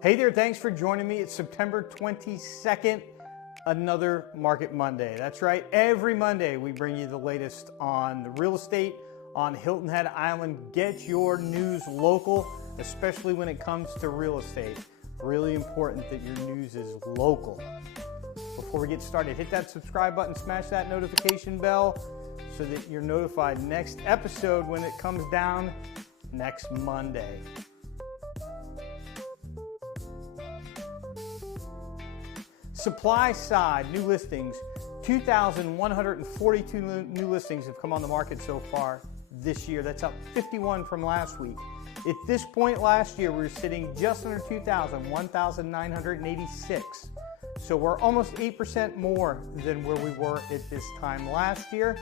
Hey there, thanks for joining me. It's September 22nd, another Market Monday. That's right, every Monday we bring you the latest on the real estate on Hilton Head Island. Get your news local, especially when it comes to real estate. Really important that your news is local. Before we get started, hit that subscribe button, smash that notification bell so that you're notified next episode when it comes down next Monday. Supply side, new listings, 2,142 new listings have come on the market so far this year. That's up 51 from last week. At this point last year, we were sitting just under 2,000, 1,986. So we're almost 8% more than where we were at this time last year.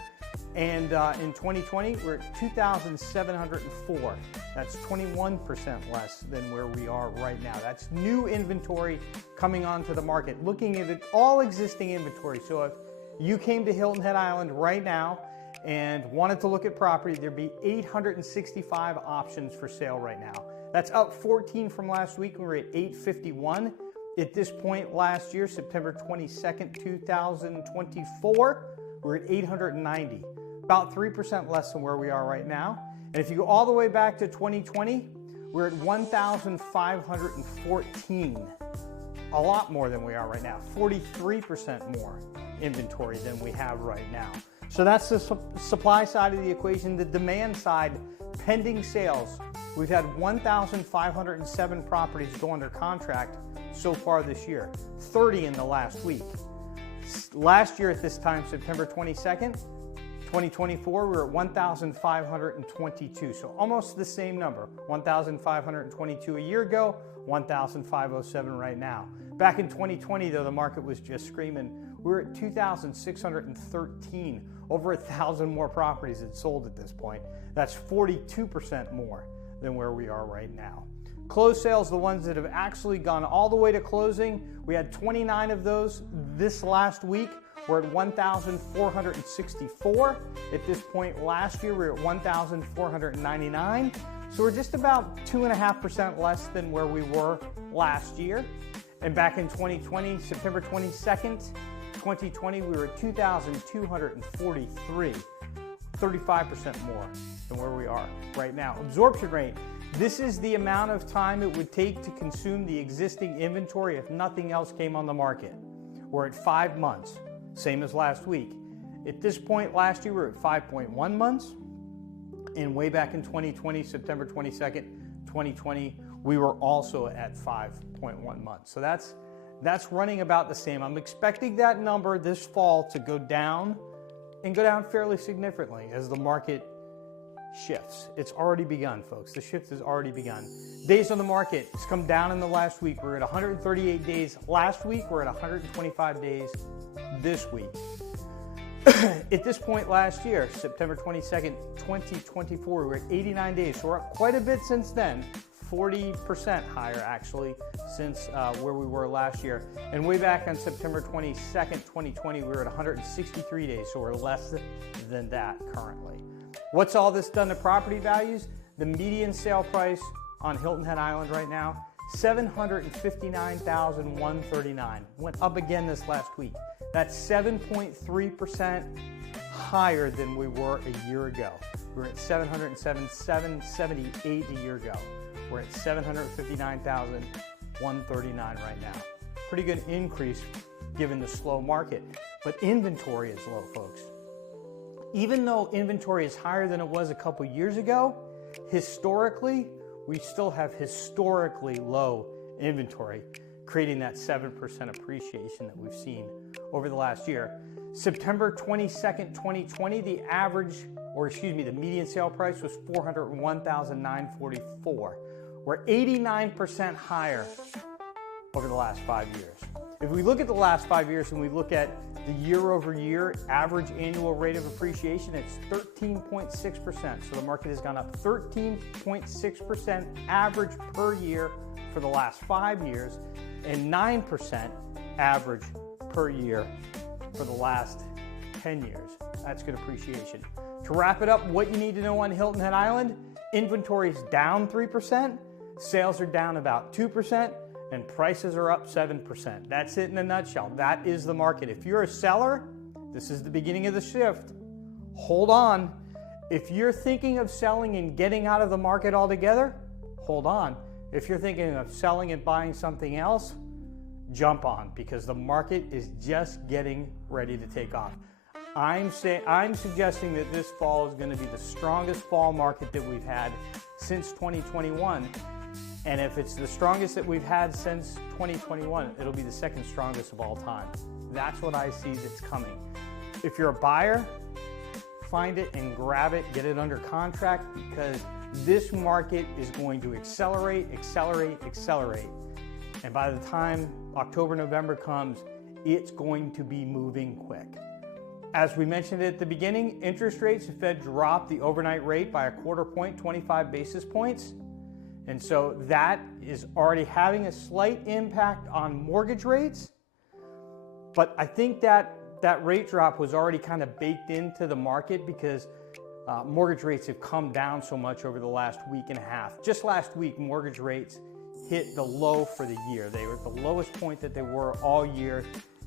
And in 2020, we're at 2,704. That's 21% less than where we are right now. That's new inventory coming onto the market. Looking at all existing inventory. So if you came to Hilton Head Island right now and wanted to look at property, there'd be 865 options for sale right now. That's up 14 from last week. We were at 851. At this point last year, September 22nd, 2024, we're at 890. About 3% less than where we are right now. And if you go all the way back to 2020, we're at 1,514. A lot more than we are right now. 43% more inventory than we have right now. So that's the supply side of the equation. The demand side, pending sales. We've had 1,507 properties go under contract so far this year. 30 in the last week. Last year at this time, September 22nd, 2024, we were at 1,522, so almost the same number. 1,522 a year ago, 1,507 right now. Back in 2020, though, the market was just screaming. We were at 2,613. Over 1,000 more properties had sold at this point. That's 42% more than where we are right now. Closed sales, the ones that have actually gone all the way to closing, we had 29 of those this last week. We're at 1,464. At this point last year, we were at 1,499. So we're just about 2.5% less than where we were last year. And back in 2020, September 22nd, 2020, we were at 2,243. 35% more than where we are right now. Absorption rate. This is the amount of time it would take to consume the existing inventory if nothing else came on the market. We're at 5 months. Same as last week. At this point last year, we were at 5.1 months. And way back in 2020, September 22nd, 2020, we were also at 5.1 months. So that's running about the same. I'm expecting that number this fall to go down and go down fairly significantly as the market shifts. It's already begun, folks. The shift has already begun. Days on the market, it's come down in the last week. We're at 138 days last week. We're at 125 days this week. At this point last year, September 22nd, 2024, we were at 89 days. So we're up quite a bit since then. 40% higher, actually, since where we were last year. And way back on September 22nd, 2020, we were at 163 days. So we're less than that currently. What's all this done to property values? The median sale price on Hilton Head Island right now, $759,139. Went up again this last week. That's 7.3% higher than we were a year ago. We were at $778 a year ago. We're at $759,139 right now. Pretty good increase given the slow market. But inventory is low, folks. Even though inventory is higher than it was a couple years ago, historically, we still have historically low inventory, creating that 7% appreciation that we've seen over the last year. September 22nd, 2020, the median sale price was $401,944. We're 89% higher over the last 5 years. If we look at the last 5 years and we look at the year-over-year average annual rate of appreciation, it's 13.6%. So the market has gone up 13.6% average per year for the last 5 years and 9% average per year for the last 10 years. That's good appreciation. To wrap it up, what you need to know on Hilton Head Island, inventory is down 3%, sales are down about 2%, and prices are up 7%. That's it in a nutshell. That is the market. If you're a seller, this is the beginning of the shift. Hold on. If you're thinking of selling and getting out of the market altogether, hold on. If you're thinking of selling and buying something else, jump on, because the market is just getting ready to take off. I'm suggesting that this fall is going to be the strongest fall market that we've had since 2021. And if it's the strongest that we've had since 2021, it'll be the second strongest of all time. That's what I see that's coming. If you're a buyer, find it and grab it, get it under contract, because this market is going to accelerate, accelerate, accelerate. And by the time October, November comes, it's going to be moving quick. As we mentioned at the beginning, interest rates, the Fed dropped the overnight rate by 1/4 point, 25 basis points. And so that is already having a slight impact on mortgage rates. But I think that rate drop was already kind of baked into the market, because mortgage rates have come down so much over the last week and a half. Just last week, mortgage rates hit the low for the year. They were at the lowest point that they were all year,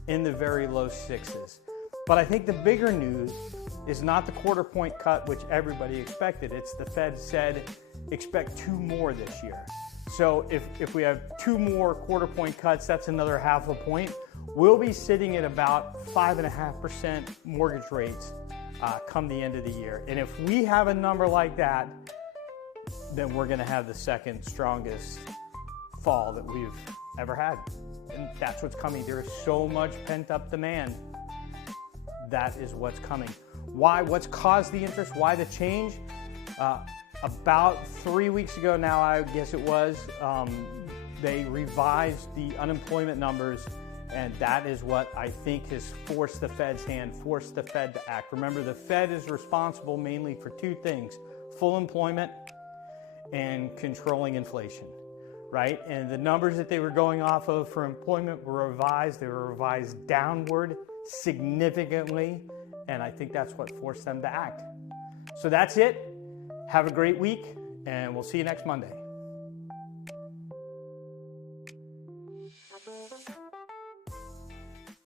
in the very low 6s. But I think the bigger news is not the 1/4 point cut, which everybody expected. It's the Fed said expect 2 more this year. So if we have 2 more 1/4 point cuts, that's another 1/2 point. We'll be sitting at about 5.5% mortgage rates come the end of the year. And if we have a number like that, then we're going to have the second strongest fall that we've ever had. And that's what's coming. There is so much pent-up demand. That is what's coming. Why? What's caused the interest? Why the change? About 3 weeks ago now, I guess it was, they revised the unemployment numbers, and that is what I think has forced the Fed's hand, forced the Fed to act. Remember, the Fed is responsible mainly for 2 things: full employment and controlling inflation, right? And the numbers that they were going off of for employment were revised. They were revised downward significantly, and I think that's what forced them to act. So that's it. Have a great week, and we'll see you next Monday.